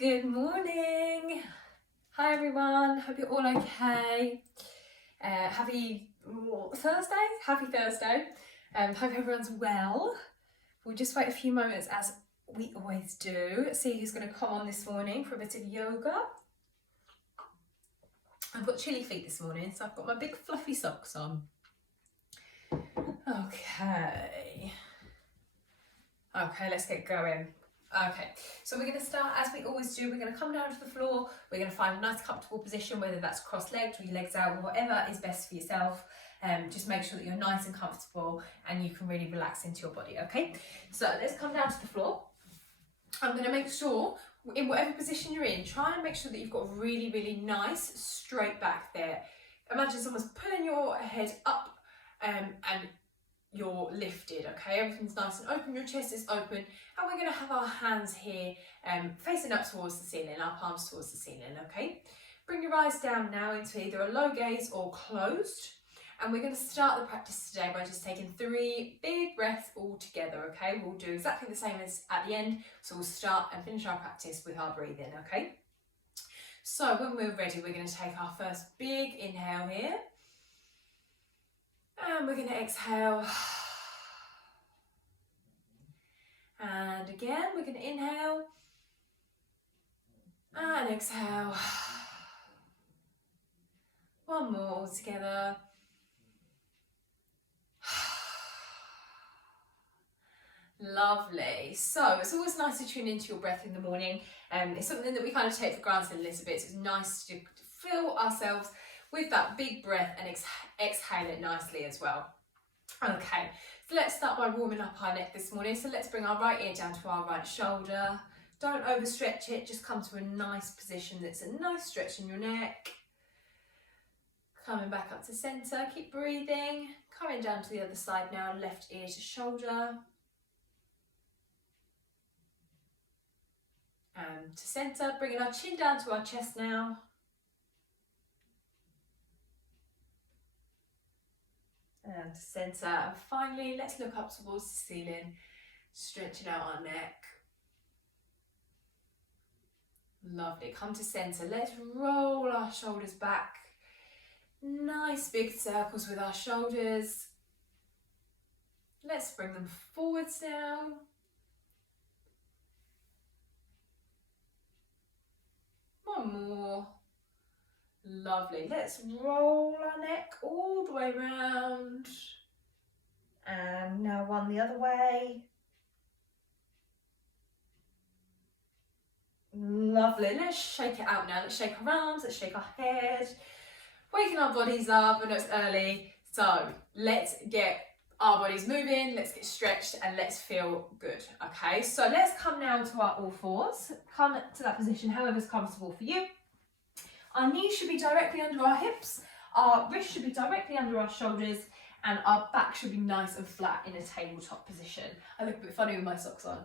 Good morning. Hi everyone, hope you're all okay. Happy Thursday. Hope everyone's well. We'll just wait a few moments as we always do. See who's going to come on this morning for a bit of yoga. I've got chilly feet this morning, so I've got my big fluffy socks on. Okay, let's get going. Okay, so we're going to start as we always do. We're going to come down to the floor. We're going to find a nice comfortable position, whether that's cross-legged or your legs out, whatever is best for yourself. Just make sure that you're nice and comfortable and you can really relax into your body, okay? So let's come down to the floor. I'm going to make sure, in whatever position you're in, try and make sure that you've got really, really nice straight back there. Imagine someone's pulling your head up and you're lifted, okay? Everything's nice and open, your chest is open, and we're going to have our hands here facing up towards the ceiling, our palms towards the ceiling, okay? Bring your eyes down now into either a low gaze or closed, and we're going to start the practice today by just taking 3 big breaths all together, okay? We'll do exactly the same as at the end, so we'll start and finish our practice with our breathing, okay? So when we're ready, we're going to take our first big inhale here. And we're going to exhale. And again, we're going to inhale. And exhale. One more all together. Lovely. So it's always nice to tune into your breath in the morning. It's something that we kind of take for granted a little bit. So it's nice to fill ourselves with that big breath and exhale it nicely as well. Okay, so let's start by warming up our neck this morning. So let's bring our right ear down to our right shoulder. Don't overstretch it, just come to a nice position that's a nice stretch in your neck. Coming back up to centre, keep breathing. Coming down to the other side now, left ear to shoulder. And to centre, bringing our chin down to our chest now. And to centre, and finally let's look up towards the ceiling, stretching out our neck. Lovely, come to centre, let's roll our shoulders back, nice big circles with our shoulders. Let's bring them forwards now. One more. Lovely, let's roll our neck all the way round, and now one the other way. Lovely, let's shake it out now. Let's shake our arms, let's shake our head, waking our bodies up. I know it's early, so let's get our bodies moving, let's get stretched and let's feel good, okay? So let's come now to our all fours, come to that position however's comfortable for you. Our knees should be directly under our hips, our wrists should be directly under our shoulders, and our back should be nice and flat in a tabletop position. I look a bit funny with my socks on.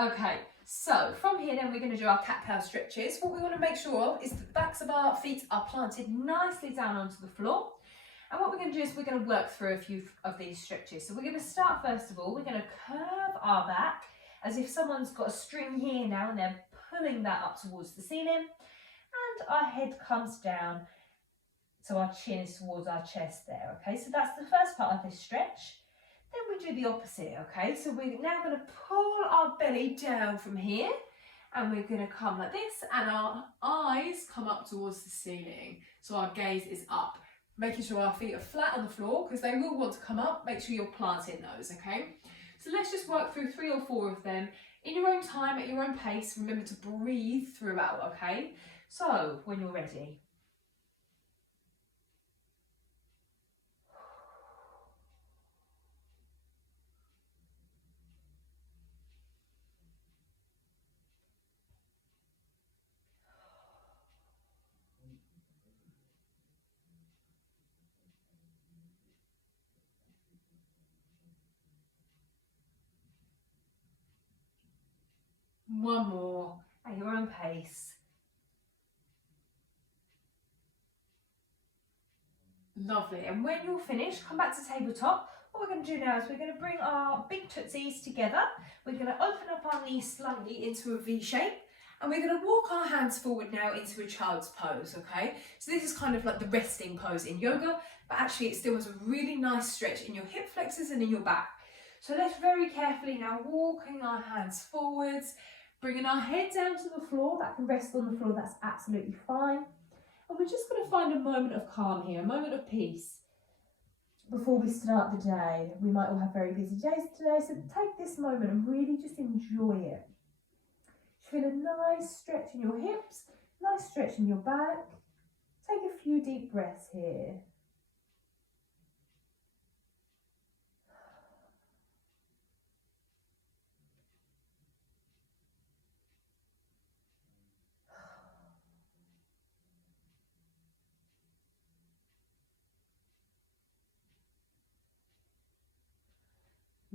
Okay, so from here then we're going to do our cat-cow stretches. What we want to make sure of is the backs of our feet are planted nicely down onto the floor. And what we're going to do is we're going to work through a few of these stretches. So we're going to start first of all, we're going to curve our back as if someone's got a string here now and they're pulling that up towards the ceiling. And our head comes down, so our chin is towards our chest there, okay? So that's the first part of this stretch. Then we do the opposite, okay? So we're now going to pull our belly down from here, and we're going to come like this, and our eyes come up towards the ceiling. So our gaze is up, making sure our feet are flat on the floor, because they will want to come up. Make sure you're planting those, okay? So let's just work through 3 or 4 of them in your own time, at your own pace. Remember to breathe throughout, okay? So, when you're ready. One more, at your own pace. Lovely, and when you're finished, come back to tabletop. What we're going to do now is we're going to bring our big tootsies together. We're going to open up our knees slightly into a V shape, And we're going to walk our hands forward now into a child's pose, okay? So this is kind of like the resting pose in yoga, but actually it still has a really nice stretch in your hip flexors and in your back. So let's very carefully now walking our hands forwards, bringing our head down to the floor. That can rest on the floor, that's absolutely fine. And we're just going to find a moment of calm here, a moment of peace before we start the day. We might all have very busy days today, so take this moment and really just enjoy it. Feel a nice stretch in your hips, nice stretch in your back. Take a few deep breaths here.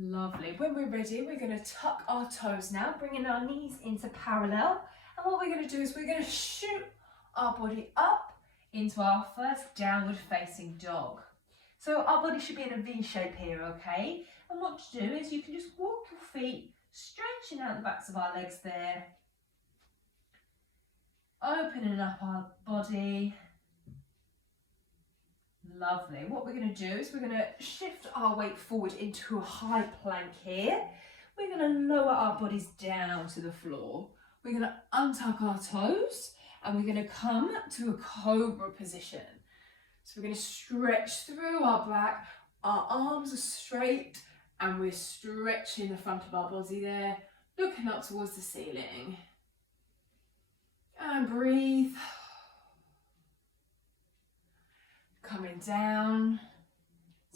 Lovely. When we're ready, we're going to tuck our toes now, bringing our knees into parallel. And what we're going to do is we're going to shoot our body up into our first downward facing dog. So our body should be in a V shape here, okay? And what to do is you can just walk your feet, stretching out the backs of our legs there, opening up our body. Lovely. What we're going to do is we're going to shift our weight forward into a high plank here. We're going to lower our bodies down to the floor. We're going to untuck our toes and we're going to come to a cobra position. So we're going to stretch through our back. Our arms are straight and we're stretching the front of our body there, looking up towards the ceiling. And breathe. Coming down,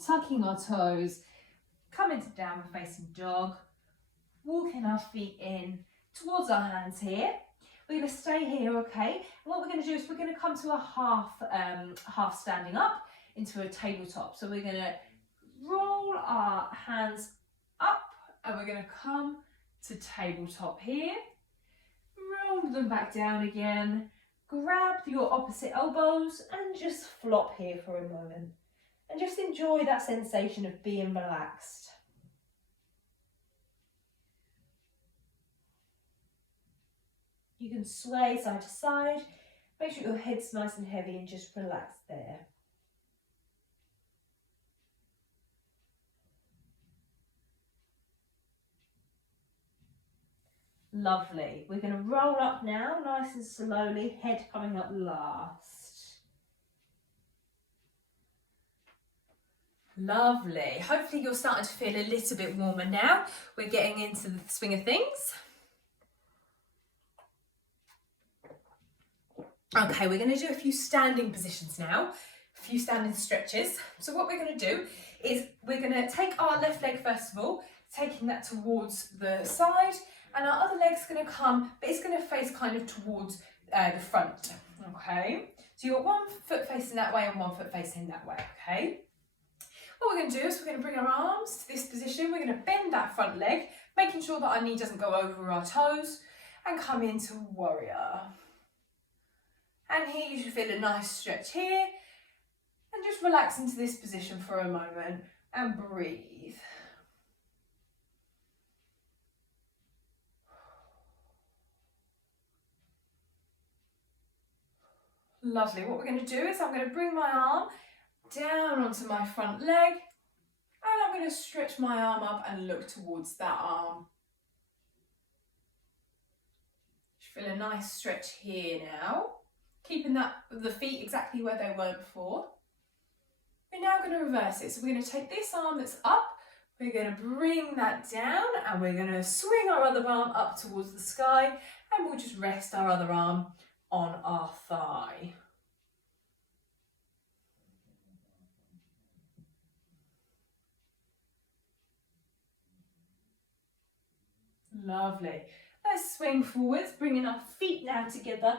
tucking our toes, coming to downward facing dog, walking our feet in towards our hands here. We're going to stay here, okay? And what we're going to do is we're going to come to a half standing up into a tabletop. So we're going to roll our hands up and we're going to come to tabletop here. Roll them back down again. Grab your opposite elbows and just flop here for a moment. And just enjoy that sensation of being relaxed. You can sway side to side. Make sure your head's nice and heavy and just relax there. Lovely. We're going to roll up now, nice and slowly, head coming up last. Lovely. Hopefully you're starting to feel a little bit warmer now. We're getting into the swing of things. Okay, we're going to do a few standing positions now, a few standing stretches. So what we're going to do is we're going to take our left leg first of all, taking that towards the side, and our other leg's going to come, but it's going to face kind of towards the front, okay? So you've got 1 foot facing that way and 1 foot facing that way, okay? What we're going to do is we're going to bring our arms to this position. We're going to bend that front leg, making sure that our knee doesn't go over our toes, and come into warrior. And here you should feel a nice stretch here, and just relax into this position for a moment and breathe. Lovely. What we're going to do is I'm going to bring my arm down onto my front leg and I'm going to stretch my arm up and look towards that arm. Feel a nice stretch here now, keeping the feet exactly where they were before. We're now going to reverse it. So we're going to take this arm that's up, we're going to bring that down and we're going to swing our other arm up towards the sky and we'll just rest our other arm on our thigh. Lovely. Let's swing forwards, bringing our feet now together.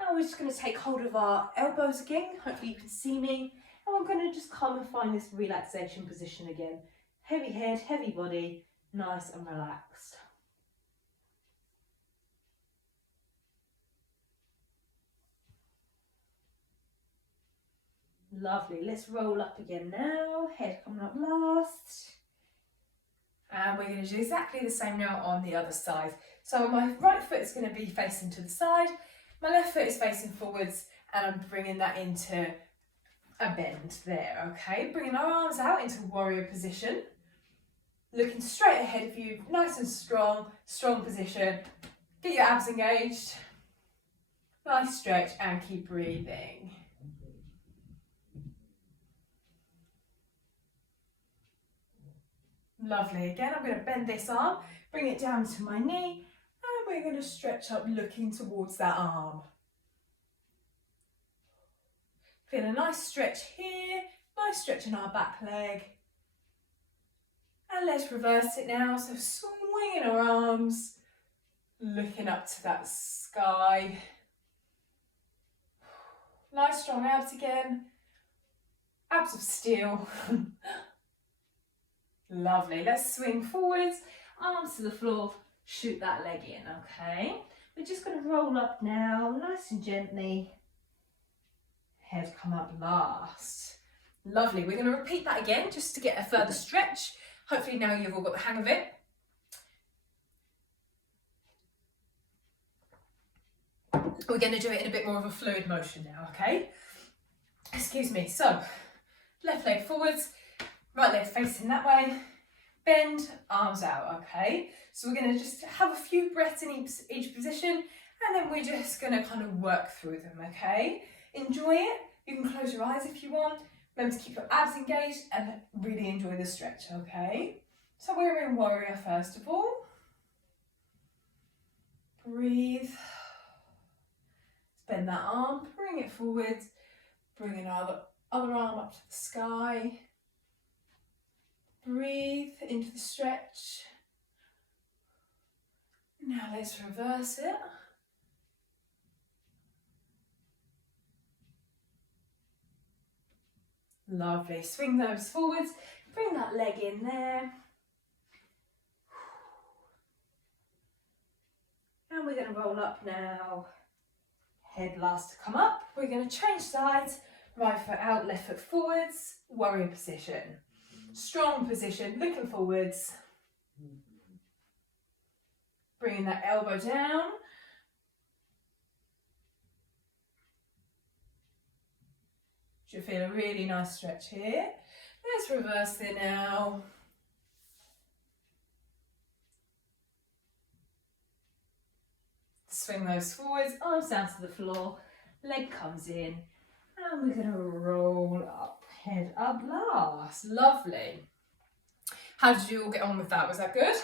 And we're just going to take hold of our elbows again. Hopefully you can see me. And we're going to just come and find this relaxation position again. Heavy head, heavy body, nice and relaxed. Lovely. Let's roll up again now. Head coming up last. And we're going to do exactly the same now on the other side. So my right foot is going to be facing to the side, my left foot is facing forwards, and I'm bringing that into a bend there, okay? Bringing our arms out into warrior position, looking straight ahead of you, nice and strong position. Get your abs engaged, nice stretch, and keep breathing. Lovely. Again, I'm going to bend this arm, bring it down to my knee, and we're going to stretch up looking towards that arm. Feel a nice stretch here, nice stretch in our back leg. And let's reverse it now. So swinging our arms, looking up to that sky. Nice strong abs again. Abs of steel. Lovely. Let's swing forwards, arms to the floor, shoot that leg in, okay? We're just going to roll up now, nice and gently. Head come up last. Lovely. We're going to repeat that again just to get a further stretch. Hopefully now you've all got the hang of it. We're going to do it in a bit more of a fluid motion now, okay? Excuse me. So, left leg forwards, right leg facing that way, bend, arms out, okay? So we're going to just have a few breaths in each position, and then we're just going to kind of work through them, okay? Enjoy it. You can close your eyes if you want. Remember to keep your abs engaged and really enjoy the stretch, okay? So we're in warrior first of all. Breathe. Bend that arm, bring it forwards, bring another other arm up to the sky. Breathe into the stretch. Now let's reverse it. Lovely. Swing those forwards, bring that leg in there. And we're going to roll up now. Head last to come up. We're going to change sides. Right foot out, left foot forwards. Warrior position. Strong position, looking forwards. Bringing that elbow down. Should feel a really nice stretch here. Let's reverse it now. Swing those forwards, arms down to the floor, leg comes in, and we're going to roll up, head up last. Lovely. How did you all get on with that? Was that good?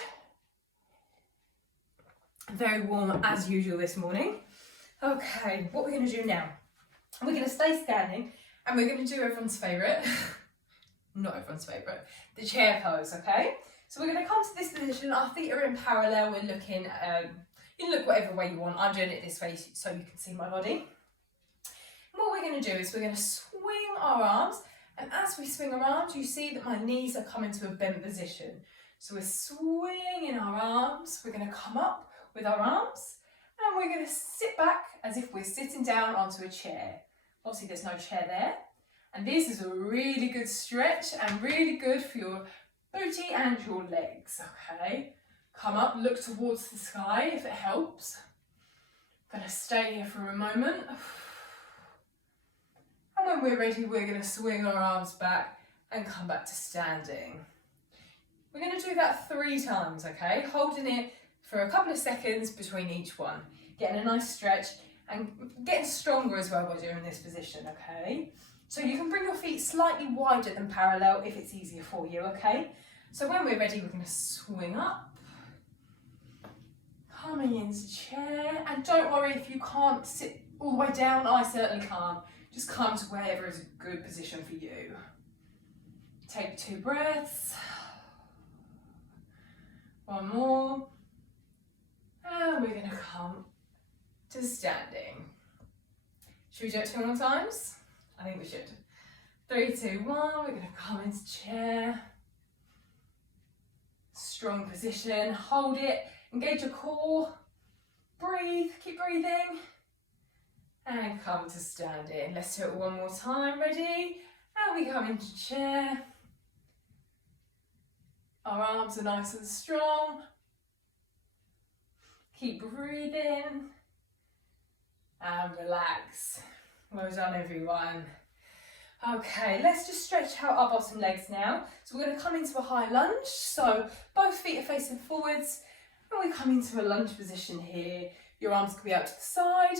Very warm as usual this morning. Okay, what we're going to do now, we're going to stay standing, and we're going to do everyone's favourite, not everyone's favourite, the chair pose, okay? So we're going to come to this position, our feet are in parallel, we're looking you can look whatever way you want. I'm doing it this way so you can see my body. And what we're going to do is we're going to swing our arms, and as we swing our arms, you see that my knees are coming to a bent position. So we're swinging our arms, we're going to come up with our arms, and we're going to sit back as if we're sitting down onto a chair. Obviously there's no chair there. And this is a really good stretch and really good for your booty and your legs, okay? Come up, look towards the sky if it helps. Gonna stay here for a moment. And when we're ready, we're gonna swing our arms back and come back to standing. We're gonna do that 3 times, okay? Holding it for a couple of seconds between each one. Getting a nice stretch and getting stronger as well by doing this position, okay? So you can bring your feet slightly wider than parallel if it's easier for you, okay? So when we're ready, we're gonna swing up. Coming into chair, and don't worry if you can't sit all the way down, I certainly can't. Just come to wherever is a good position for you. Take 2 breaths. One more. And we're going to come to standing. Should we do it 2 more times? I think we should. 3, 2, 1. We're going to come into chair. Strong position. Hold it. Engage your core, breathe, keep breathing, and come to standing. Let's do it one more time, ready? And we come into chair, Our arms are nice and strong. Keep breathing and relax. Well done, everyone. Okay, let's just stretch out our bottom legs now. So we're going to come into a high lunge. So both feet are facing forwards and we come into a lunge position here. Your arms can be out to the side,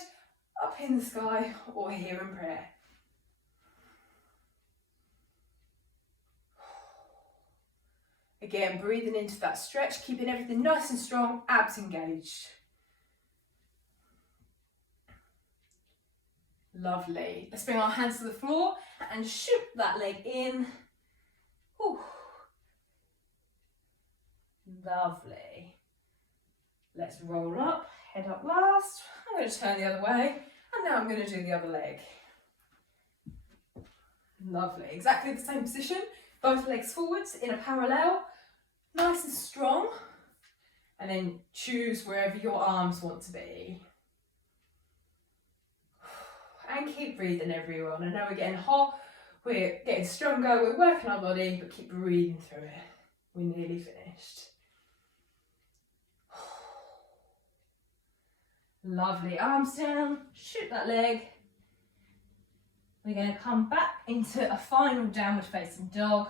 up in the sky, or here in prayer. Again, breathing into that stretch, keeping everything nice and strong, abs engaged. Lovely. Let's bring our hands to the floor and shoot that leg in. Whew. Lovely. Let's roll up, head up last. I'm going to turn the other way, and now I'm going to do the other leg. Lovely. Exactly the same position. Both legs forwards in a parallel, nice and strong, and then choose wherever your arms want to be. And keep breathing, everyone. I know we're getting hot, we're getting stronger, we're working our body, but keep breathing through it. We're nearly finished. Lovely. Arms down, shoot that leg. We're going to come back into a final downward facing dog.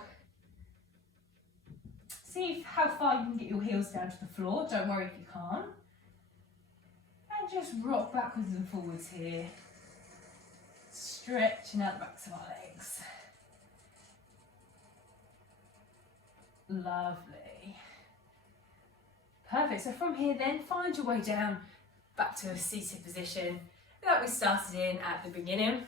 See how far you can get your heels down to the floor. Don't worry if you can't. And just rock backwards and forwards here. Stretching out the backs of our legs. Lovely. Perfect. So from here then, find your way down back to a seated position that we started in at the beginning.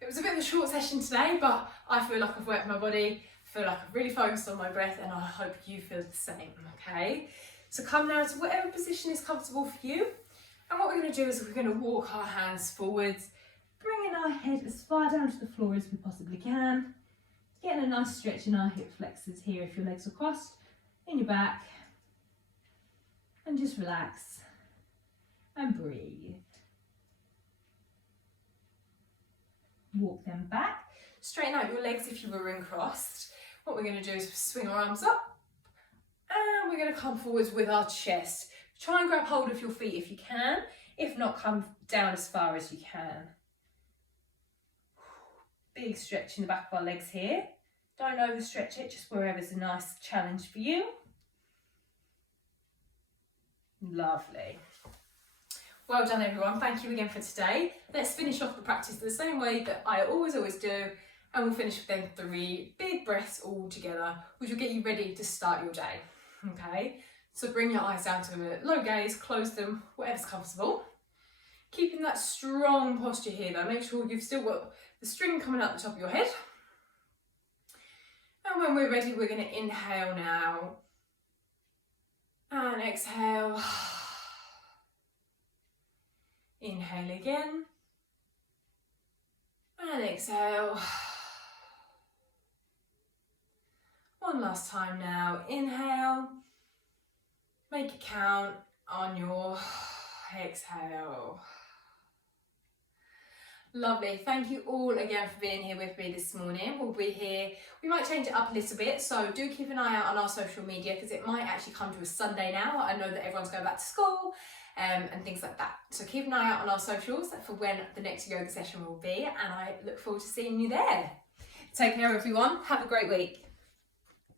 It was a bit of a short session today, but I feel like I've worked my body, I feel like I've really focused on my breath, and I hope you feel the same, okay? So come now to whatever position is comfortable for you. And what we're going to do is we're going to walk our hands forwards, bringing our head as far down to the floor as we possibly can. Getting a nice stretch in our hip flexors here if your legs are crossed, in your back. And just relax and breathe. Walk them back. Straighten out your legs if you were uncrossed. What we're going to do is swing our arms up and we're going to come forwards with our chest. Try and grab hold of your feet if you can. If not, come down as far as you can. Big stretch in the back of our legs here. Don't overstretch it, just wherever's a nice challenge for you. Lovely. Well done, everyone. Thank you again for today. Let's finish off the practice the same way that I always do, and we'll finish with them 3 big breaths all together, which will get you ready to start your day. Okay, so bring your eyes down to a low gaze, close them, whatever's comfortable. Keeping that strong posture here though, make sure you've still got the string coming out the top of your head. And when we're ready, we're going to inhale now. And exhale. Inhale again. And exhale. One last time now. Inhale. Make it count on your exhale. Lovely. Thank you all again for being here with me this morning. We'll be here. We might change it up a little bit, so do keep an eye out on our social media because it might actually come to a Sunday now. I know that everyone's going back to school and things like that. So keep an eye out on our socials for when the next yoga session will be, and I look forward to seeing you there. Take care, everyone. Have a great week.